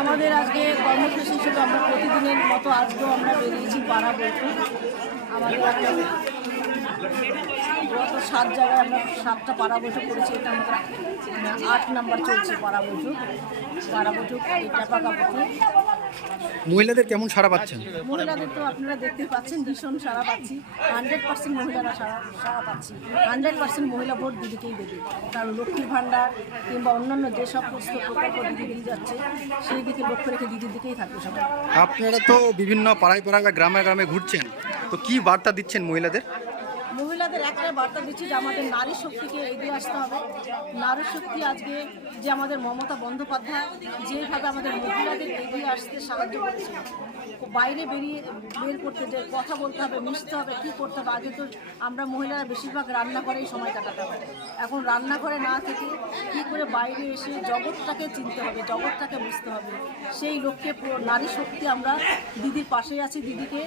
আমাদের আজকে কর্মসূচি ছিল আমরা প্রতিদিনের মতো আজকেও আমরা বেরিয়েছি পাড়া বৈঠক। আমাদের গত 7 জায়গায় আমরা 7টা পাড়া বৈঠক করেছি। এটা আমাদের 8 নাম্বার চলছে পাড়া বৈঠক এই টেপাকাপুতে। মহিলাদের কেমন সাড়া পাচ্ছেন? মহিলাদের তো আপনারা দেখতে পাচ্ছেন ভীষণ সাড়া পাচ্ছি। 100% মহিলারা সাড়া পাচ্ছি। 100% মহিলা ভোট দিদিকেই দেবে। কারণ লক্ষ্মীর ভাণ্ডার কিংবা অন্যান্য যে সমস্ত প্রকল্প দিদি দিয়ে যাচ্ছে সেই দিকে লক্ষ্য রেখে দিদির দিকেই থাকবে সবাই। আপনারা তো বিভিন্ন পাড়ায় পাড়ায় বা গ্রামে গ্রামে ঘুরছেন, তো কি বার্তা দিচ্ছেন মহিলাদের? মহিলাদের একটাই বার্তা দিচ্ছি যে আমাদের নারী শক্তিকে এগিয়ে আসতে হবে। নারী শক্তি আজকে যে আমাদের মমতা বন্দ্যোপাধ্যায় যেভাবে আমাদের মহিলাদের এগিয়ে আসতে সাহায্য করেছে, বাইরে বের করতে যে কথা বলতে হবে, মিশতে হবে, কী করতে হবে। আগে তো আমরা মহিলারা বেশিরভাগ রান্না করেই সময় কাটাতে হবে। এখন রান্নাঘরে না থেকে কী করে বাইরে এসে জগৎটাকে চিনতে হবে, জগৎটাকে বুঝতে হবে। সেই লক্ষ্যে নারী শক্তি আমরা দিদির পাশেই আছি। দিদিকে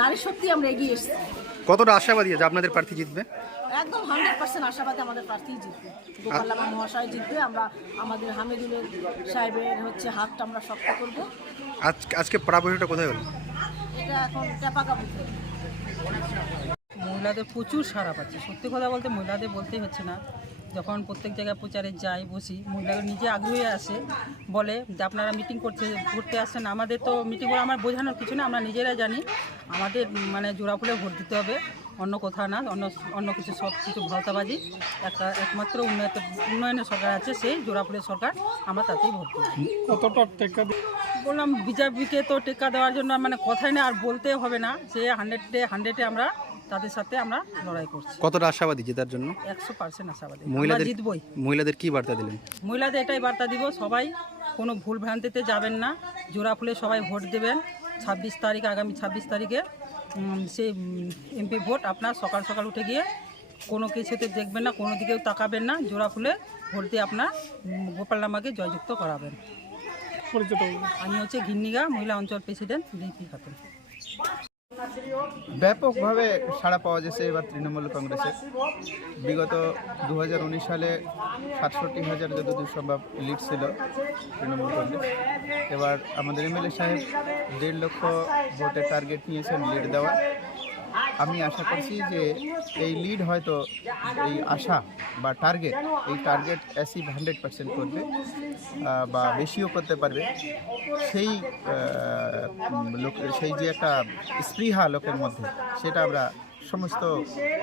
নারী শক্তি আমরা এগিয়ে এসেছি। কতটা আশাবাদী যে আপনাদের প্রার্থী জিতবে? একদম 100% আশাবাদী আমাদের প্রার্থী জিতবে। গোপাল্লামা মহাশয় জিতবে। আমরা আমাদের হামিদুলের সাহেবের হাতটা আমরা শক্ত করবো। আজকে পাড়া বৈঠকটা কোথায় হলো? এটা এখন টেপাকাপুতে। মহিলাদের প্রচুর সাড়া পাচ্ছে। সত্যি কথা বলতে মহিলাদের বলতেই হচ্ছে না। যখন প্রত্যেক জায়গায় প্রচারে যাই বসি, মহিলারা নিজে আগ্রহী আসে, বলে যে আপনারা মিটিং করতে আসছেন। আমাদের তো মিটিং করে আমার বোঝানোর কিছু না, আমরা নিজেরা জানি আমাদের জোড়াফুলে ভোট দিতে হবে, অন্য কোথাও না। অন্য কিছু সব কিছু ভাওতাবাজি। একমাত্র উন্নয়নের সরকার আছে, সেই জোড়াফুলের সরকার, আমরা তাতেই ভোট দেব। কতটা টেকা বললাম বিজেপিকে তো টেক্কা দেওয়ার জন্য কথাই না, আর বলতে হবে না। সে 100-এ আমরা তাদের সাথে আমরা লড়াই করছি। কতটা আশাবাদী জেতার জন্য? 100% আশাবাদী। মহিলাদের জিতবই। মহিলাদের কি বার্তা দিলেন? মহিলাদের এটাই বার্তা দিব, সবাই কোনো ভুল ভ্রান্তিতে যাবেন না, জোড়াফুলে সবাই ভোট দেবেন। 26 তারিখ, আগামী 26 তারিখে সেই এমপি ভোট। আপনার সকাল সকাল উঠে গিয়ে কোনো কিছুতে দেখবেন না, কোনো দিকেও তাকাবেন না, জোড়াফুলে ভোট দিয়ে আপনার গোপাল্লামাকে জয়যুক্ত করাবেন। আমি ঘিন্নিগা মহিলা অঞ্চল প্রেসিডেন্ট দীপি খাতুন। ব্যাপকভাবে সাড়া পাওয়া যাচ্ছে এবার তৃণমূল কংগ্রেসের। বিগত 2019 সালে 67,000 যতদূর সম্ভব লিড ছিল তৃণমূল কংগ্রেস। এবার আমাদের এমএলএ সাহেব 1.5 লক্ষ ভোটের টার্গেট নিয়েছেন লিড দেওয়া। আমি আশা করছি যে এই লিড হয়তো এই আশা বা এই টার্গেট অ্যাচিভ 100% করবে বা বেশিও করতে পারবে। সেই যে একটা স্পৃহা লোকের মধ্যে, সেটা আমরা সমস্ত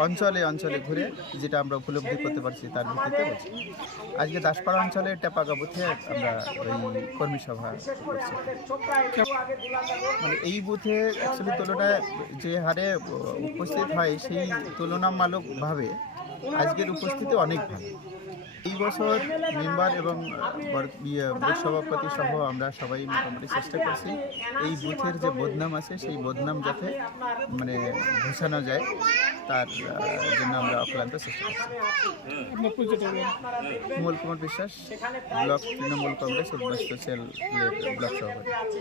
অঞ্চলে ঘুরে যেটা আমরা উপলব্ধি করতে পারছি তার ভিত্তিতে বলছি। আজকে দাসপাড়া অঞ্চলে টেপাকাপুতে আমরা ওই কর্মী সভা করছি। এই বুথে অ্যাকচুয়ালি তুলনায় যে হারে উপস্থিত হয় সেই তুলনামূলকভাবে আজকের উপস্থিতি অনেক ভালো। এই বছর মেম্বার এবং বুথ সভাপতি সহ আমরা সবাই মোটামুটি চেষ্টা করছি এই বুথের যে বদনাম আছে সেই বদনাম যাতে ঘোষানো যায়, তার জন্য আমরা অক্লান্ত চেষ্টা করছি। কুমল কুমার বিশ্বাস, ব্লক তৃণমূল কংগ্রেস উদ্বাস্তু সেল ব্লক সভাপতি।